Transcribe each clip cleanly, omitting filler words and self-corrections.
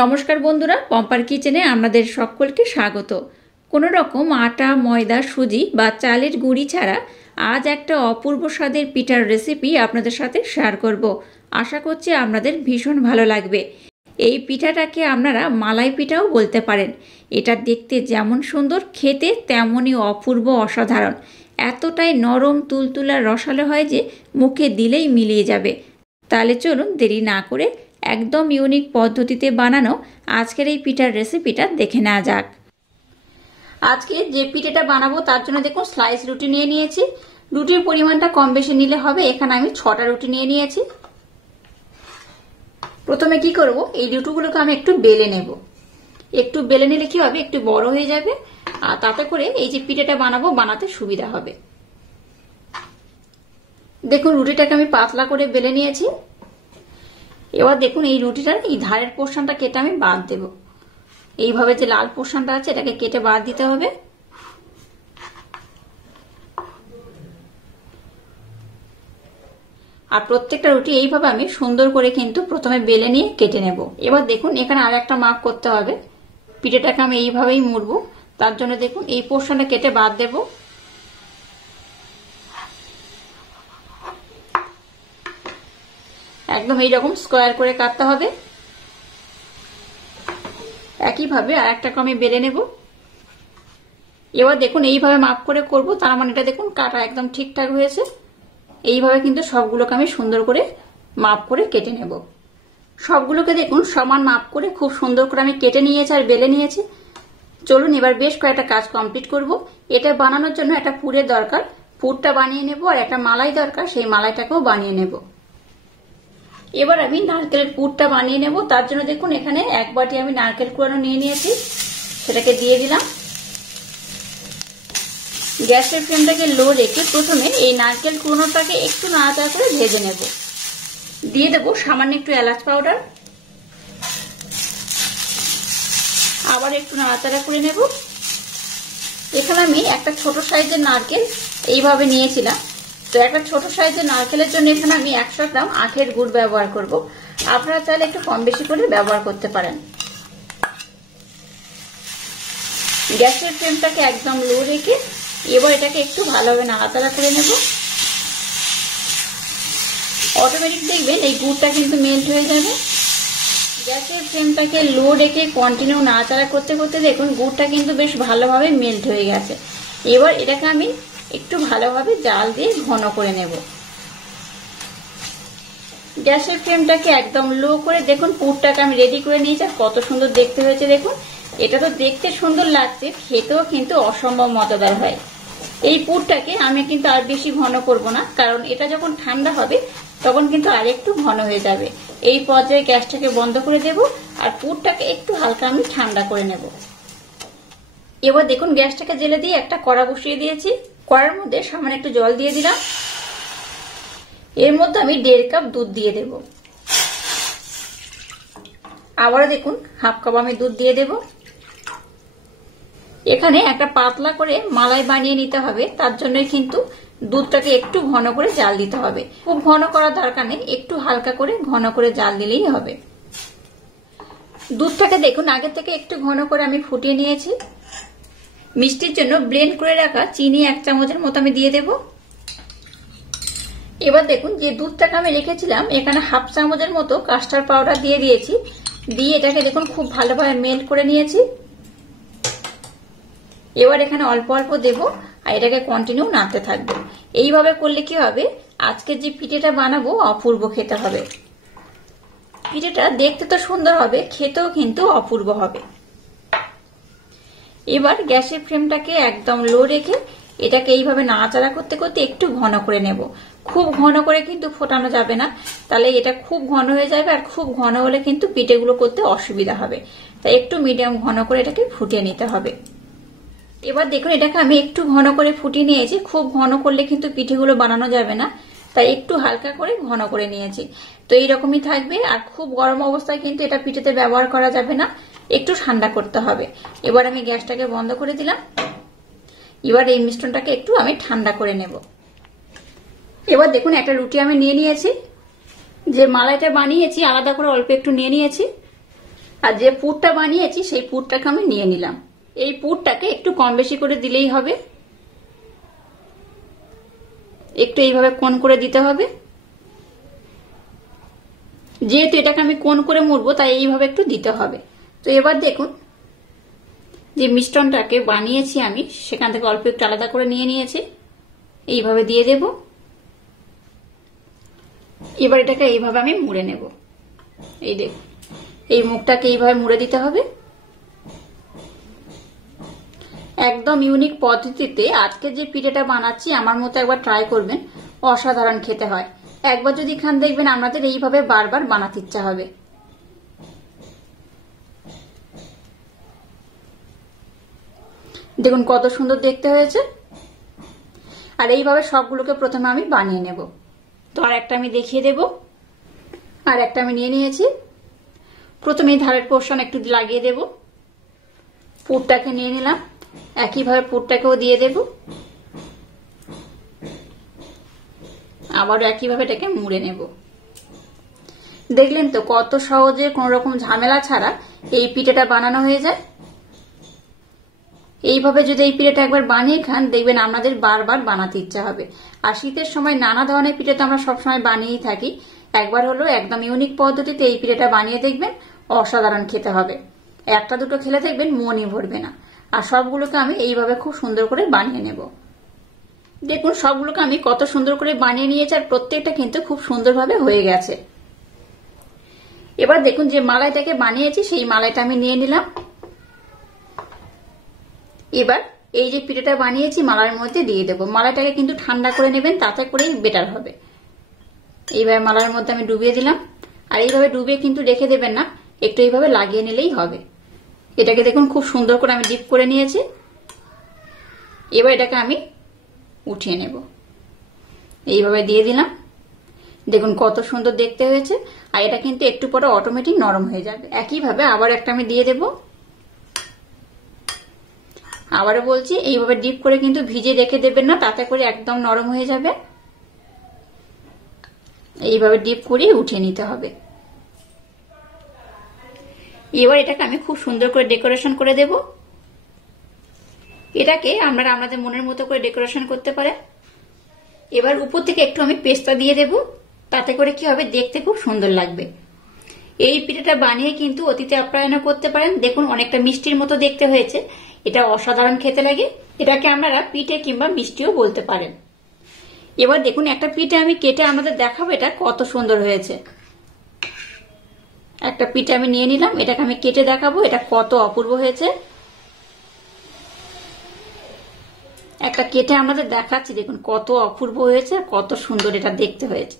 নমস্কার বন্ধুরা, পম্পার কিচেনে আপনাদের সকলকে স্বাগত। কোনো রকম আটা, ময়দা, সুজি বা চালের গুঁড়ি ছাড়া আজ একটা অপূর্ব স্বাদের পিঠার রেসিপি আপনাদের সাথে শেয়ার করব। আশা করছি আপনাদের ভীষণ ভালো লাগবে। এই পিঠাটাকে আপনারা মালাই পিঠাও বলতে পারেন। এটা দেখতে যেমন সুন্দর, খেতে তেমনই অপূর্ব, অসাধারণ। এতটাই নরম, তুলতুলা, রসালো হয় যে মুখে দিলেই মিলিয়ে যাবে। তাহলে চলুন দেরি না করে একদম ইউনিক পদ্ধতিতে বানানো আজকের এই পিঠার রেসিপিটা দেখে নেওয়া যাক। আজকে যে পিঠাটা বানাবো তার জন্য দেখুন স্লাইস রুটি নিয়ে নিয়েছি। রুটির পরিমাণটা কম বেশি নিলে হবে। এখানে আমি 6টা রুটি নিয়ে নিয়েছি। প্রথমে কি করব, এই রুটিগুলোকে আমি একটু বেলে নেব। একটু বেলে নিলে কি হবে, একটু বড় হয়ে যাবে, আর তাতে করে এই যে পিঠাটা বানাবো বানাতে সুবিধা হবে। দেখুন রুটিটাকে আমি পাতলা করে বেলে নিয়েছি। এবার দেখুন এই রুটিটার এই ধারের পোর্শনটা কেটে আমি বাদ দেব। এইভাবে যে লাল পোর্শনটা আছে এটাকে কেটে বাদ দিতে হবে। আর প্রত্যেকটা রুটি এইভাবে আমি সুন্দর করে কিন্তু প্রথমে বেলে নিয়ে কেটে নেব। এবার দেখুন এখানে আর একটা মাপ করতে হবে। পিঠাটাকে আমি এইভাবেই মুড়বো, তার জন্য দেখুন এই পোর্শনটা কেটে বাদ দেব। একদম এইরকম স্কোয়ার করে কাটতে হবে। একইভাবে আর একটাকে আমি বেলে নেব। এবার দেখুন এইভাবে মাপ করে করব, তার মানে এটা দেখুন কাটা একদম ঠিকঠাক হয়েছে। এইভাবে কিন্তু সবগুলোকে আমি সুন্দর করে মাপ করে কেটে নেব। সবগুলোকে দেখুন সমান মাপ করে খুব সুন্দর করে আমি কেটে নিয়েছি আর বেলে নিয়েছি। চলুন এবার বেশ কয়েকটা কাজ কমপ্লিট করব। এটা বানানোর জন্য একটা পুরের দরকার, পুরটা বানিয়ে নেব, আর একটা মালাই দরকার, সেই মালাইটাকেও বানিয়ে নেব। এবার আমি নারকেলের পুরটা বানিয়ে নেব। তার জন্য দেখুন এখানে 1 বাটি আমি নারকেল কুড়ানো নিয়ে নিয়েছি, সেটাকে দিয়ে দিলাম। গ্যাসের ফ্লেমটাকে লো রেখে প্রথমে এই নারকেল কুড়ানোটাকে একটু নাড়াচাড়া করে ভেজে নেব। দিয়ে দেবো সামান্য একটু এলাচ পাউডার, আবার একটু নাড়াচাড়া করে নেব। এখানে আমি একটা ছোট সাইজের নারকেল এইভাবে নিয়েছিলাম। তো একটা ছোট সাইজের নারকেলের জন্য এখানে আমি 100 গ্রাম আখের গুড় ব্যবহার করব। আপনারা চাইলে একটু কম বেশি করে ব্যবহার করতে পারেন। গ্যাসের ফ্লেমটাকে একদম লো রেখে এবার এটাকে একটু ভালোভাবে নাড়াচাড়া করে নেব। অটোমেটিক দেখবেন এই গুড়টা কিন্তু মেল্ট হয়ে যাবে। গ্যাসের ফ্লেমটাকে লো রেখে কন্টিনিউ নাড়াচাড়া করতে করতে দেখুন গুড়টা কিন্তু বেশ ভালোভাবে মেল্ট হয়ে গেছে। এবার এটাকে আমি একটু ভালোভাবে জাল দিয়ে ঘন করে নেব। গ্যাসের ফ্লেমটাকে একদম লো করে দেখুন পুরটাকে আমি রেডি করে নিয়েছি। আর কত সুন্দর দেখতে হয়েছে দেখুন। এটা তো দেখতে সুন্দর লাগছে, খেতেও কিন্তু অসম্ভব মজাদার হয়। এই পুরটাকে আমি কিন্তু আর বেশি ঘন করব না, কারণ এটা যখন ঠান্ডা হবে তখন কিন্তু আর একটু ঘন হয়ে যাবে। এই পর্যায়ে গ্যাসটাকে বন্ধ করে দেব আর পুরটাকে একটু হালকা আমি ঠান্ডা করে নেব। এবার দেখুন গ্যাসটাকে জেলে দিয়ে একটা কড়া বসিয়ে দিয়েছি। কড়ার মধ্যে সামান্য একটু জল দিয়ে দিলাম। এর মধ্যে আমি 1.5 কাপ দুধ দিয়ে দেব। আবারও দেখুন হাফ কাপ আমি দুধ দিয়ে দেব। এখানে একটা পাতলা করে মালাই বানিয়ে নিতে হবে, তার জন্য কিন্তু দুধটাকে একটু ঘন করে জাল দিতে হবে। খুব ঘন করার দরকার নেই, একটু হালকা করে ঘন করে জাল দিলেই হবে। দুধটাকে দেখুন আগে থেকে একটু ঘন করে আমি ফুটিয়ে নিয়েছি। মিষ্টির জন্য ব্লেন্ড করে রাখা চিনি 1 চামচের মতো আমি দিয়ে দেব। এবার দেখুন যে দুধটাকে আমি রেখেছিলাম এখানে হাফ চামচের মতো কাস্টার্ড পাউডার দিয়ে দিয়েছি। দিয়ে এটাকে দেখুন খুব ভালোভাবে মেল্ট করে নিয়েছি। এবার এখানে অল্প অল্প দেব আর এটাকে কন্টিনিউ নাড়তে থাকবো। এইভাবে করলে কি হবে, আজকের যে পিঠাটা বানাবো অপূর্ব খেতে হবে। পিঠাটা দেখতে তো সুন্দর হবে, খেতেও কিন্তু অপূর্ব হবে। এবার গ্যাসের ফ্লেমটাকে একদম লো রেখে এটাকে এইভাবে নাড়াচাড়া করতে করতে একটু ঘন করে নেব। খুব ঘন করে কিন্তু ফোটানো যাবে না, তাহলে এটা খুব ঘন হয়ে যাবে, আর খুব ঘন হলে কিন্তু পিঠেগুলো করতে অসুবিধা হবে। তাই একটু মিডিয়াম ঘন করে এটাকে ফুটিয়ে নিতে হবে। এবার দেখুন এটাকে আমি একটু ঘন করে ফুটিয়ে নিয়েছি। খুব ঘন করলে কিন্তু পিঠেগুলো বানানো যাবে না, তাই একটু হালকা করে ঘন করে নিয়েছি। তো এইরকমই থাকবে। আর খুব গরম অবস্থায় কিন্তু এটা পিঠেতে ব্যবহার করা যাবে না, একটু ঠান্ডা করতে হবে। এবার আমি গ্যাসটাকে বন্ধ করে দিলাম। এবার এই মিশ্রণটাকে একটু আমি ঠান্ডা করে নেব। এবার দেখুন একটা রুটি আমি নিয়ে নিয়েছি। যে মালাইটা বানিয়েছি আলাদা করে অল্প একটু নিয়ে নিয়েছি। আর যে পুরটা বানিয়েছি সেই পুরটাকে আমি নিয়ে নিলাম। এই পুরটাকে একটু কম বেশি করে দিলেই হবে, একটু এইভাবে কোণ করে দিতে হবে। যেহেতু এটাকে আমি কোণ করে মুড়বো তাই এইভাবে একটু দিতে হবে। তো এবার দেখুন যে মিশ্রণটাকে বানিয়েছি আমি সেখান থেকে অল্প একটু আলাদা করে নিয়ে নিয়েছি, এইভাবে দিয়ে দেব। এবার এটাকে এইভাবে আমি মুড়ে নেব। এই দেখুন এই মুখটাকে এইভাবে মুড়ে দিতে হবে। একদম ইউনিক পদ্ধতিতে আজকে যে পিঠেটা বানাচ্ছি আমার মতো একবার ট্রাই করবেন, অসাধারণ খেতে হয়। একবার যদি খান দেখবেন আমাদের এইভাবে বারবার বানাতে ইচ্ছা হবে। দেখুন কত সুন্দর দেখতে হয়েছে। আর এইভাবে সবগুলোকে প্রথমে আমি বানিয়ে নেব। তো আর একটা আমি দেখিয়ে দেব। আর একটা আমি নিয়ে নিয়েছি। প্রথমে ধারের পোর্শন একটু লাগিয়ে দেব। পুরটাকে নিয়ে নিলাম, একইভাবে পুরটাকেও দিয়ে দেব। আবারও একইভাবে এটাকে মুড়ে নেব। দেখলেন তো কত সহজে কোনো রকম ঝামেলা ছাড়া এই পিঠেটা বানানো হয়ে যায়। এইভাবে যদি এই পিঠেটা একবার বানিয়ে খান দেখবেন আমাদের বারবার বানাতে ইচ্ছা হবে। আর শীতের সময় নানা ধরনের পিঠে তো আমরা সবসময় বানিয়েই থাকি, একবার হলো একদম ইউনিক পদ্ধতিতে এই পিঠেটা বানিয়ে দেখবেন, অসাধারণ খেতে হবে। একটা দুটো খেলে দেখবেন মনই ভরবে না। আর সবগুলোকে আমি এইভাবে খুব সুন্দর করে বানিয়ে নেব। দেখুন সবগুলোকে আমি কত সুন্দর করে বানিয়ে নিয়েছি আর প্রত্যেকটা কিন্তু খুব সুন্দরভাবে হয়ে গেছে। এবার দেখুন যে মালাইটাকে বানিয়েছি সেই মালাইটা আমি নিয়ে নিলাম। এবার এই যে পিঠেটা বানিয়েছি মালাইয়ের মধ্যে দিয়ে দেবো। মালাইটাকে কিন্তু ঠান্ডা করে নেবেন, তাতে করেই বেটার হবে। এইভাবে মালাইয়ের মধ্যে আমি ডুবিয়ে দিলাম। আর এইভাবে ডুবিয়ে কিন্তু রেখে দেবেন না, একটু এইভাবে লাগিয়ে নিলেই হবে। এটাকে দেখুন খুব সুন্দর করে আমি ডিপ করে নিয়েছি। এবার এটাকে আমি উঠিয়ে নেব। এইভাবে দিয়ে দিলাম। দেখুন কত সুন্দর দেখতে হয়েছে। আর এটা কিন্তু একটু পরে অটোমেটিক নরম হয়ে যাবে। একইভাবে আবার একটা আমি দিয়ে দেব। আবারও বলছি এইভাবে ডিপ করে কিন্তু ভিজে রেখে দেবেন না, তাতে করে একদম নরম হয়ে যাবে। এইভাবে ডিপ করে উঠিয়ে নিতে হবে। এবার এটাকে আমি খুব সুন্দর করে ডেকোরেশন করে দেব। এটাকে আমরা আমাদের মনের মতো করে ডেকোরেশন করতে পারেন। এবার উপর থেকে একটু আমি পেস্তা দিয়ে দেব, তাতে করে কি হবে দেখতে খুব সুন্দর লাগবে। এই পিঠেটা বানিয়ে কিন্তু অতিথি আপ্যায়নও করতে পারেন। দেখুন অনেকটা মিষ্টির মতো দেখতে হয়েছে, এটা অসাধারণ খেতে লাগে। এটাকে আপনারা পিঠে কিংবা মিষ্টিও বলতে পারেন। এবার দেখুন একটা পিঠে আমি কেটে আমাদের দেখাবো এটা কত সুন্দর হয়েছে। একটা পিঠে আমি নিয়ে নিলাম, এটাকে আমি কেটে দেখাবো এটা কত অপূর্ব হয়েছে। একটা কেটে আমাদের দেখাচ্ছি, দেখুন কত অপূর্ব হয়েছে, কত সুন্দর এটা দেখতে হয়েছে।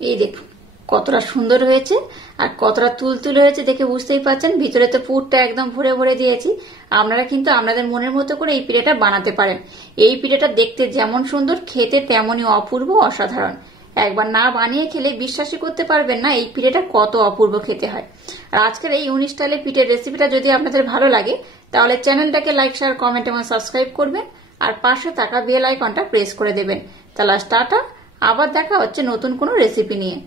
এই দেখুন কতটা সুন্দর হয়েছে আর কতটা তুলতুলে হয়েছে দেখে বুঝতেই পারছেন। ভিতরে তো পুরটা একদম ভরে ভরে দিয়েছি। আপনারা কিন্তু আপনাদের মনের মতো করে এই পিঠেটা বানাতে পারেন। এই পিঠেটা দেখতে যেমন সুন্দর, খেতে তেমনই অপূর্ব, অসাধারণ। একবার না বানিয়ে খেলে বিশ্বাসই করতে পারবেন না এই পিঠেটা কত অপূর্ব খেতে হয়। আর আজকের এই ইউনিক স্টাইলের পিঠের রেসিপিটা যদি আপনাদের ভালো লাগে তাহলে চ্যানেলটাকে লাইক, শেয়ার, কমেন্ট এবং সাবস্ক্রাইব করবেন। আর পাশে থাকা বেল আইকনটা প্রেস করে দেবেন। তাহলে টাটা, আবার দেখা হচ্ছে নতুন কোনো রেসিপি নিয়ে।